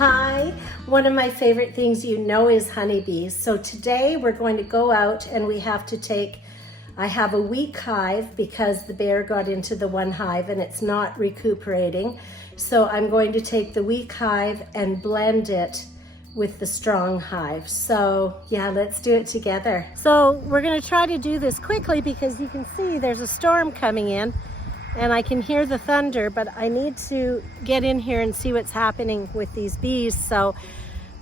Hi, one of my favorite things you know is honeybees. So today we're going to go out and we have to I have a weak hive because the bear got into the one hive and it's not recuperating. So I'm going to take the weak hive and blend it with the strong hive. So yeah, let's do it together. So we're gonna try to do this quickly because you can see there's a storm coming in and I can hear the thunder, but I need to get in here and see what's happening with these bees. So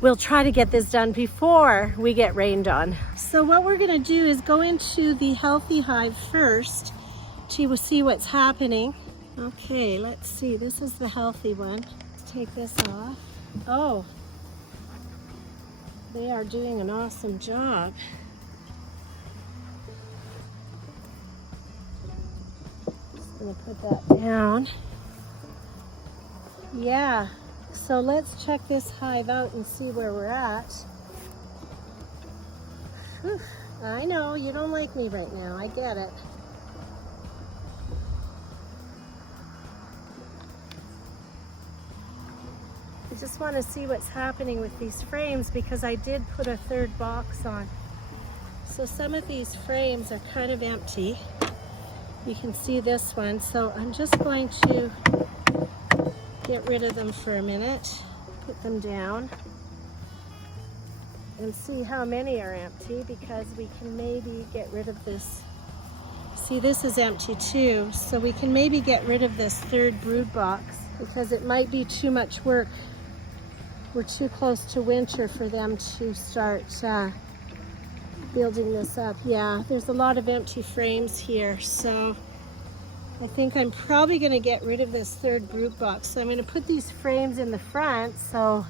we'll try to get this done before we get rained on. So what we're gonna do is go into the healthy hive first to see what's happening. Okay, let's see, this is the healthy one. Let's take this off. Oh, they are doing an awesome job. Just gonna put that down. Yeah, so let's check this hive out and see where we're at. Whew. I know, you don't like me right now, I get it. I just want to see what's happening with these frames because I did put a third box on. So some of these frames are kind of empty. You can see this one. So I'm just going to get rid of them for a minute, put them down, and see how many are empty because we can maybe get rid of this. See, this is empty too. So we can maybe get rid of this third brood box because it might be too much work. We're too close to winter for them to start building this up. Yeah, there's a lot of empty frames here, so I think I'm probably going to get rid of this third brood box. So I'm going to put these frames in the front so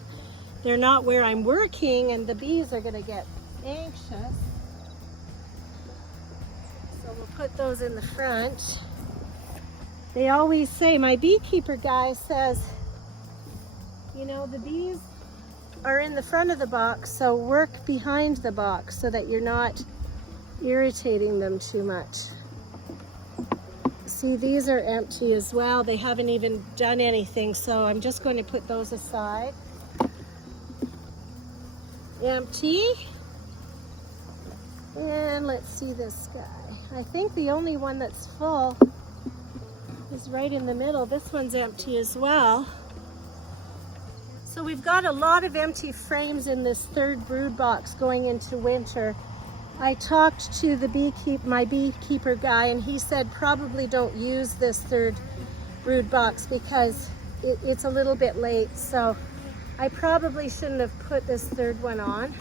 they're not where I'm working and the bees are going to get anxious. So we'll put those in the front. They always say, my beekeeper guy says, you know, the bees are in the front of the box, so work behind the box so that you're not irritating them too much. See, these are empty as well. They haven't even done anything, so I'm just going to put those aside. Empty. And let's see this guy. I think the only one that's full is right in the middle. This one's empty as well. So we've got a lot of empty frames in this third brood box going into winter. I talked to my beekeeper guy and he said probably don't use this third brood box because it's a little bit late. So I probably shouldn't have put this third one on.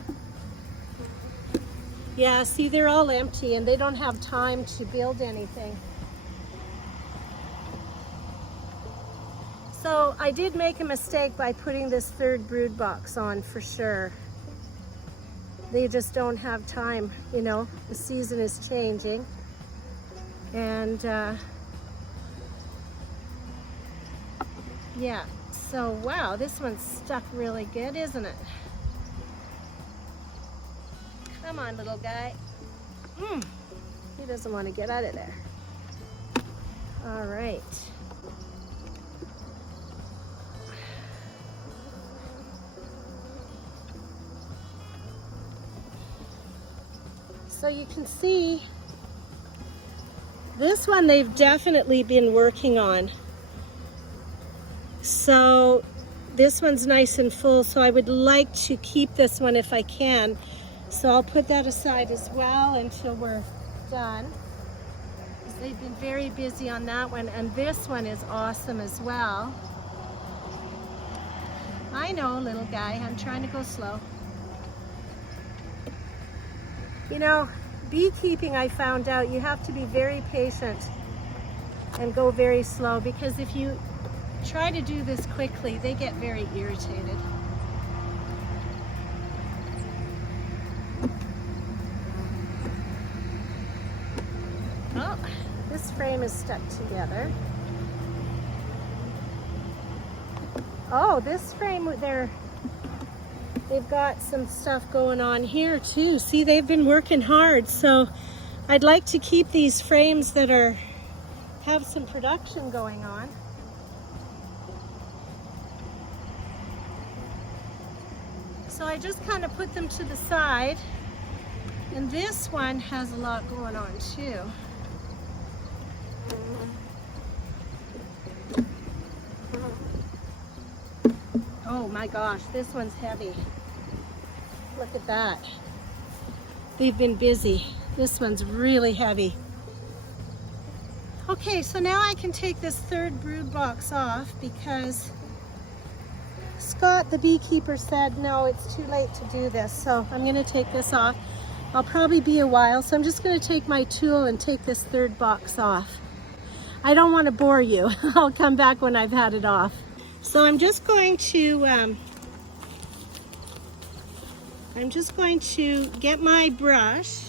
Yeah, see, they're all empty and they don't have time to build anything. So I did make a mistake by putting this third brood box on for sure. They just don't have time, you know, the season is changing. And yeah, so wow, this one's stuck really good, isn't it? Come on, little guy. He doesn't want to get out of there. All right. So you can see this one they've definitely been working on. So this one's nice and full, so I would like to keep this one if I can. So I'll put that aside as well until we're done. They've been very busy on that one, and this one is awesome as well. I know, little guy, I'm trying to go slow. You know, beekeeping, I found out you have to be very patient and go very slow because if you try to do this quickly, they get very irritated. Oh, this frame is stuck together. Oh, this frame, they've got some stuff going on here too. See, they've been working hard. So I'd like to keep these frames that have some production going on. So I just kind of put them to the side. And this one has a lot going on too. Oh my gosh, this one's heavy. Look at that. They've been busy. This one's really heavy. Okay, so now I can take this third brood box off because Scott, the beekeeper, said no, it's too late to do this. So I'm gonna take this off. I'll probably be a while, so I'm just gonna take my tool and take this third box off. I don't want to bore you. I'll come back when I've had it off. So I'm just going to get my brush.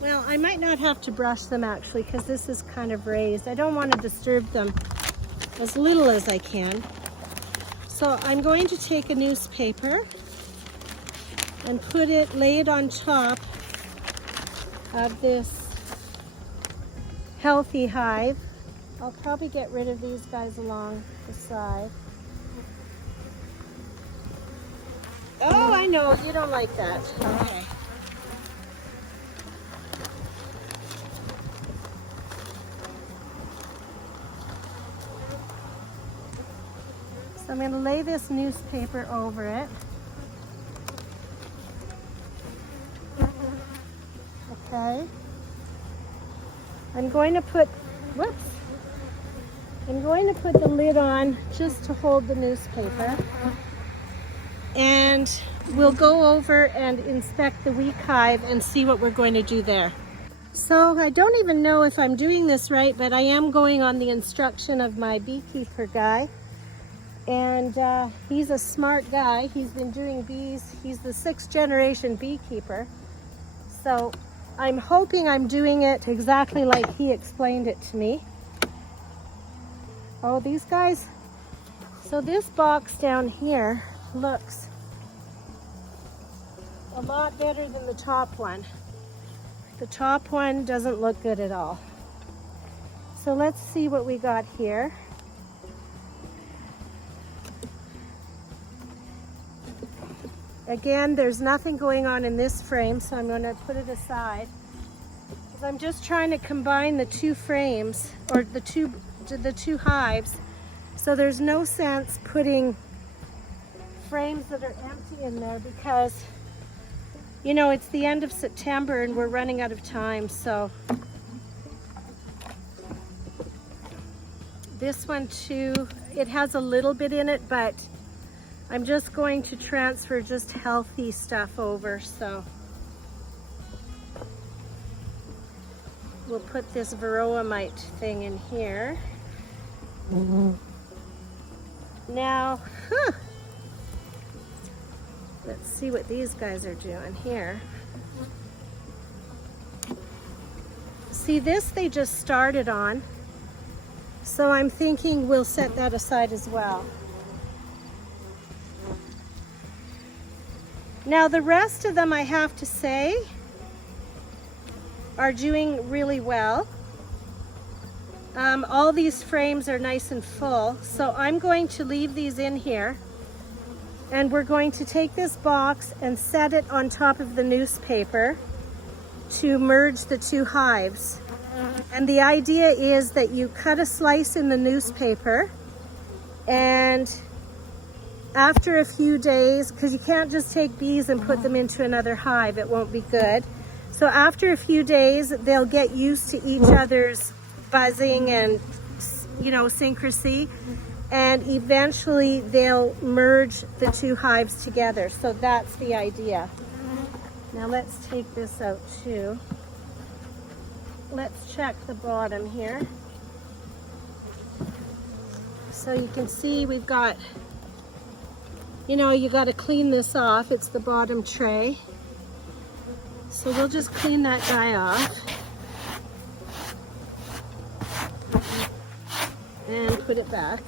Well, I might not have to brush them actually because this is kind of raised. I don't want to disturb them as little as I can. So I'm going to take a newspaper and lay it on top of this healthy hive. I'll probably get rid of these guys along the side. Oh, I know, you don't like that. Okay. So I'm going to lay this newspaper over it. Okay. I'm going to put the lid on just to hold the newspaper. And we'll go over and inspect the weak hive and see what we're going to do there. So I don't even know if I'm doing this right, but I am going on the instruction of my beekeeper guy. And he's a smart guy. He's been doing bees. He's the 6th generation beekeeper. So I'm hoping I'm doing it exactly like he explained it to me. Oh, these guys. So this box down here looks a lot better than the top one. The top one doesn't look good at all. So let's see what we got here. Again, there's nothing going on in this frame, so I'm going to put it aside. Because I'm just trying to combine the two frames, or the two hives. So there's no sense putting frames that are empty in there because, you know, it's the end of September and we're running out of time. So this one too, it has a little bit in it, but I'm just going to transfer just healthy stuff over. So we'll put this varroa mite thing in here. Now, let's see what these guys are doing here. See, this they just started on, so I'm thinking we'll set that aside as well. Now the rest of them, I have to say, are doing really well. All these frames are nice and full, so I'm going to leave these in here. And we're going to take this box and set it on top of the newspaper to merge the two hives. And the idea is that you cut a slice in the newspaper, and after a few days, because you can't just take bees and put them into another hive, it won't be good. So after a few days, they'll get used to each other's buzzing and, you know, syncrasy. And eventually they'll merge the two hives together. So that's the idea. Now let's take this out too. Let's check the bottom here. So you can see we've got, you know, you got to clean this off. It's the bottom tray. So we'll just clean that guy off. And put it back.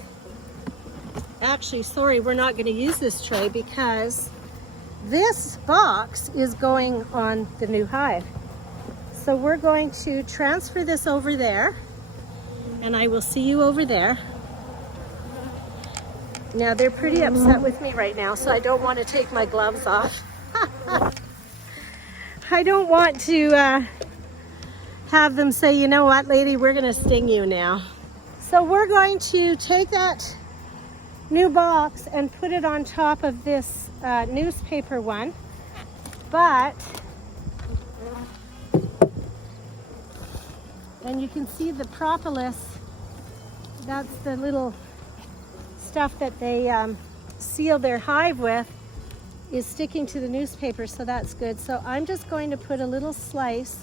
Actually, sorry, we're not going to use this tray because this box is going on the new hive. So we're going to transfer this over there, and I will see you over there. Now they're pretty upset with me right now, so I don't want to take my gloves off. I don't want to have them say, you know what, lady, we're gonna sting you now. So we're going to take that new box and put it on top of this newspaper one, but, and you can see the propolis, that's the little stuff that they seal their hive with, is sticking to the newspaper, so that's good. So I'm just going to put a little slice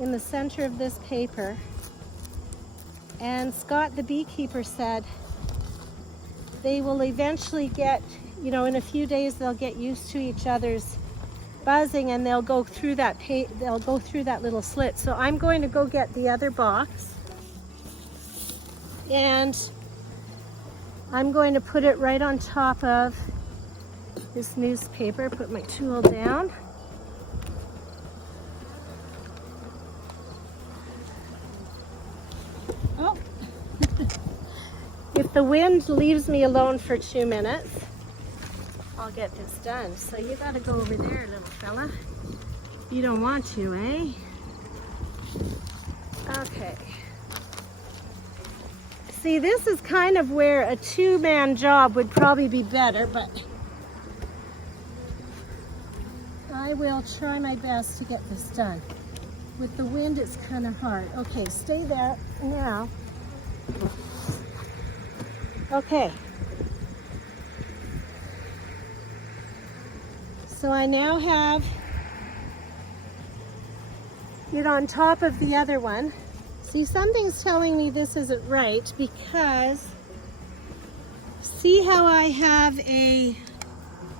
in the center of this paper. And Scott the beekeeper said they will eventually get, you know, in a few days they'll get used to each other's buzzing, and they'll go through that little slit. So I'm going to go get the other box, and I'm going to put it right on top of this newspaper. Put my tool down. Oh, if the wind leaves me alone for 2 minutes, I'll get this done. So you gotta go over there, little fella. You don't want to, eh? Okay. See, this is kind of where a two-man job would probably be better, but I will try my best to get this done. With the wind, it's kind of hard. Okay, stay there now. Okay. So I now have it on top of the other one. See, something's telling me this isn't right, because see how I have a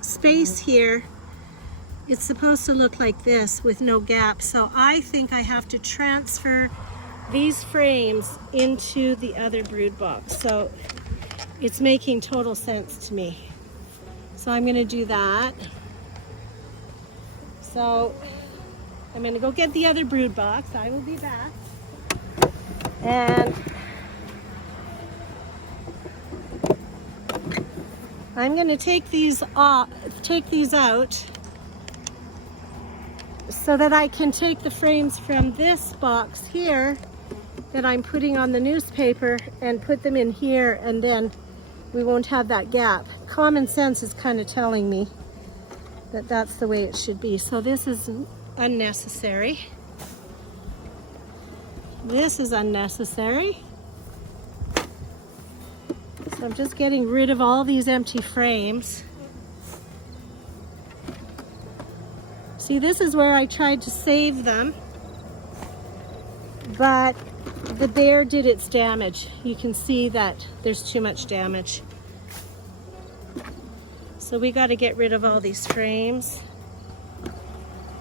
space here? It's supposed to look like this with no gap. So I think I have to transfer these frames into the other brood box. So it's making total sense to me. So I'm gonna do that. So I'm gonna go get the other brood box. I will be back. And I'm gonna take these out so that I can take the frames from this box here that I'm putting on the newspaper and put them in here, and then we won't have that gap. Common sense is kind of telling me that that's the way it should be. So this is unnecessary. This is unnecessary. So I'm just getting rid of all these empty frames. See, this is where I tried to save them, but the bear did its damage. You can see that there's too much damage. So we got to get rid of all these frames.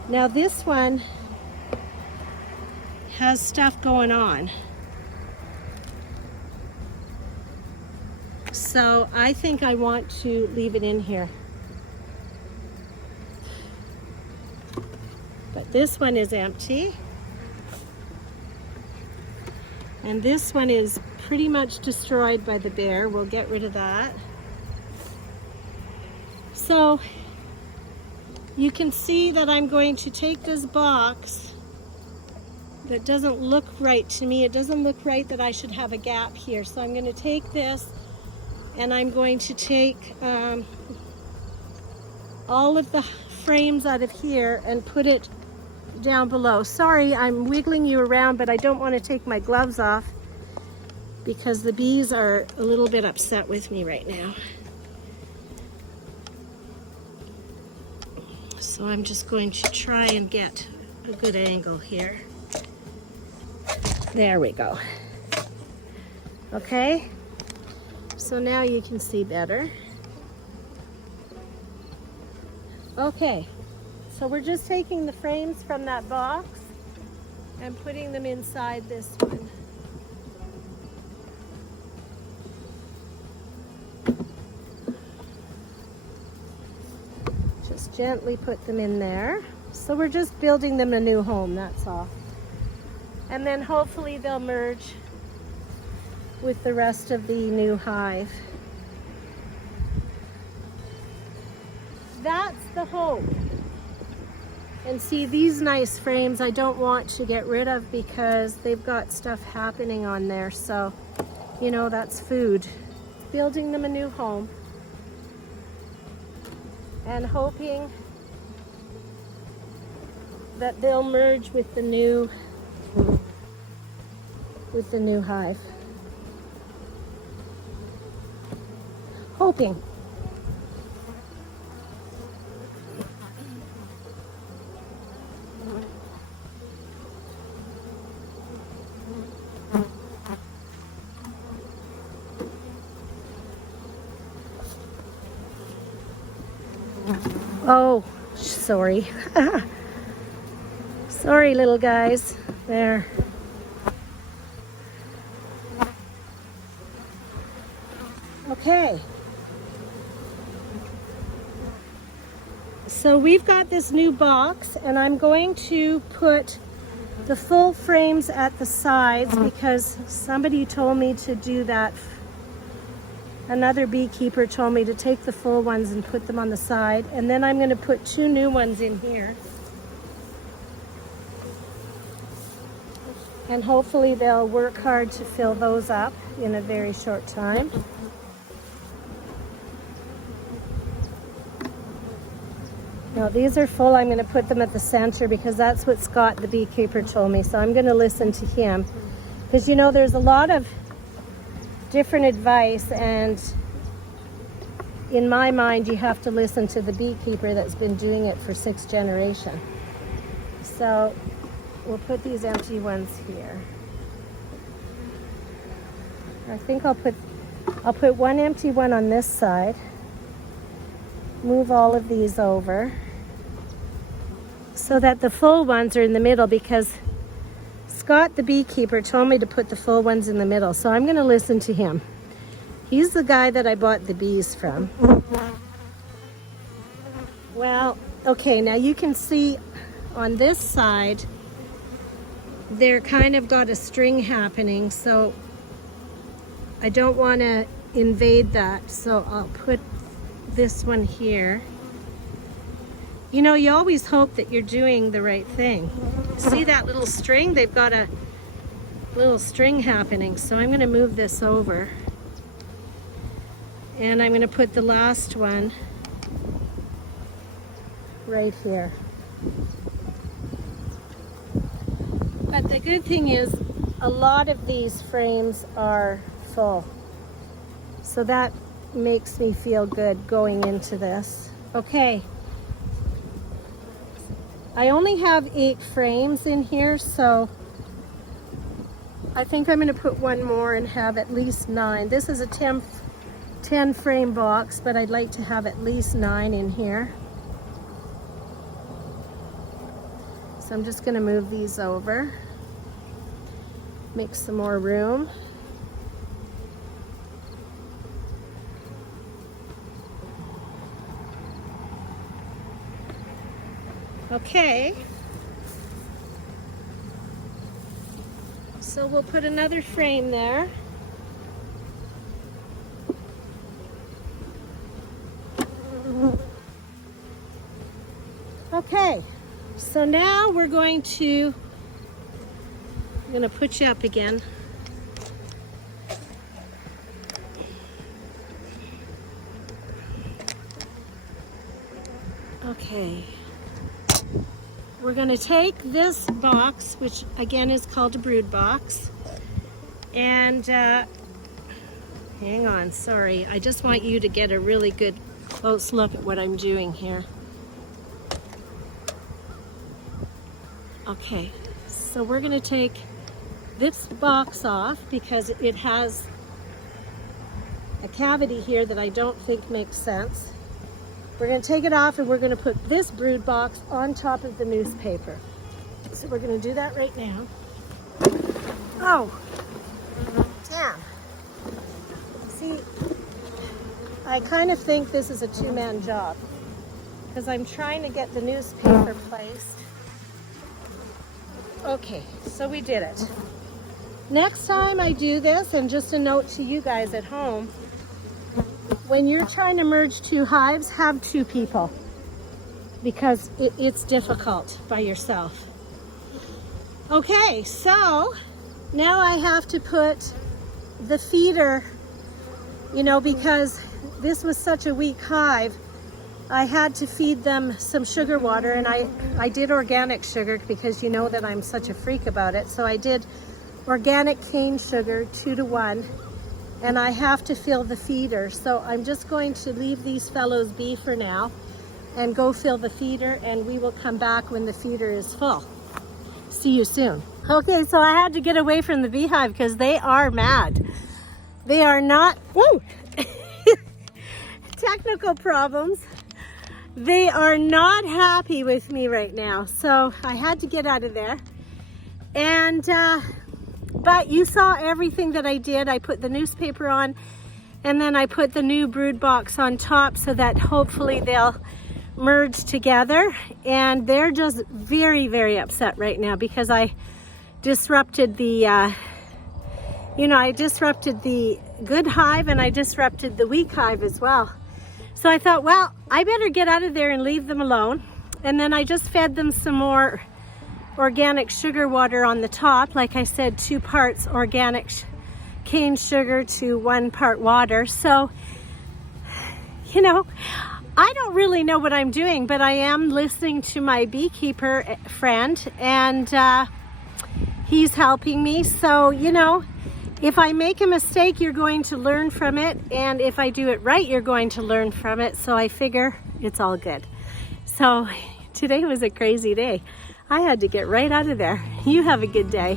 Now this one has stuff going on. So I think I want to leave it in here. But this one is empty. And this one is pretty much destroyed by the bear. We'll get rid of that. So you can see that I'm going to take this box that doesn't look right to me. It doesn't look right that I should have a gap here. So I'm going to take this, and I'm going to take all of the frames out of here and put it down below. Sorry, I'm wiggling you around, but I don't want to take my gloves off because the bees are a little bit upset with me right now. So I'm just going to try and get a good angle here. There we go. Okay, so now you can see better. Okay, so we're just taking the frames from that box and putting them inside this one. Just gently put them in there. So we're just building them a new home, that's all. And then hopefully they'll merge with the rest of the new hive. That's the hope. And see, these nice frames I don't want to get rid of because they've got stuff happening on there. So, you know, that's food. Building them a new home. And hoping that they'll merge with the new hive. Hoping. Oh, sorry. Sorry, little guys. There. Okay. So we've got this new box, and I'm going to put the full frames at the sides because somebody told me to do that. Another beekeeper told me to take the full ones and put them on the side, and then I'm going to put 2 new ones in here. And hopefully they'll work hard to fill those up in a very short time. Now these are full. I'm going to put them at the center because that's what Scott the beekeeper told me. So I'm going to listen to him. Because you know there's a lot of different advice, and in my mind you have to listen to the beekeeper that's been doing it for 6 generations. So we'll put these empty ones here. I think I'll put 1 empty one on this side. Move all of these over so that the full ones are in the middle, because Scott the beekeeper told me to put the full ones in the middle, so I'm going to listen to him. He's the guy that I bought the bees from. Well, okay, now you can see on this side they're kind of got a string happening, so I don't want to invade that, so I'll put this one here. You know, you always hope that you're doing the right thing. See that little string? They've got a little string happening, so I'm going to move this over. And I'm going to put the last one right here. But the good thing is a lot of these frames are full. So that makes me feel good going into this. Okay. I only have 8 frames in here, so I think I'm going to put 1 more and have at least 9. This is a 10 frame box, but I'd like to have at least 9 in here. So I'm just going to move these over, make some more room. Okay, so we'll put another frame there. Okay, so now we're going to, I'm going to put you up again. Okay. We're going to take this box, which again is called a brood box, and hang on, sorry, I just want you to get a really good close look at what I'm doing here. Okay, so we're going to take this box off because it has a cavity here that I don't think makes sense. We're going to take it off and we're going to put this brood box on top of the newspaper. So we're going to do that right now. Oh, damn. See, I kind of think this is a 2-man job because I'm trying to get the newspaper placed. Okay, so we did it. Next time I do this, and just a note to you guys at home, when you're trying to merge 2 hives, have 2 people. because it's difficult by yourself. Okay, so now I have to put the feeder, you know, because this was such a weak hive, I had to feed them some sugar water, and I did organic sugar because you know that I'm such a freak about it. So I did organic cane sugar 2 to 1, and I have to fill the feeder. So I'm just going to leave these fellows be for now and go fill the feeder, and we will come back when the feeder is full. See you soon. Okay, so I had to get away from the beehive because they are mad. They are not, whoa, technical problems. They are not happy with me right now. So I had to get out of there. And, but you saw everything that I did. I put the newspaper on, and then I put the new brood box on top so that hopefully they'll merge together. And they're just very, very upset right now because I disrupted the, you know, I disrupted the good hive and I disrupted the weak hive as well. So I thought, well, I better get out of there and leave them alone. And then I just fed them some more organic sugar water on the top. Like I said, 2 parts organic cane sugar to 1 part water. So, you know, I don't really know what I'm doing, but I am listening to my beekeeper friend, and he's helping me. So, you know, if I make a mistake, you're going to learn from it. And if I do it right, you're going to learn from it. So I figure it's all good. So today was a crazy day. I had to get right out of there. You have a good day.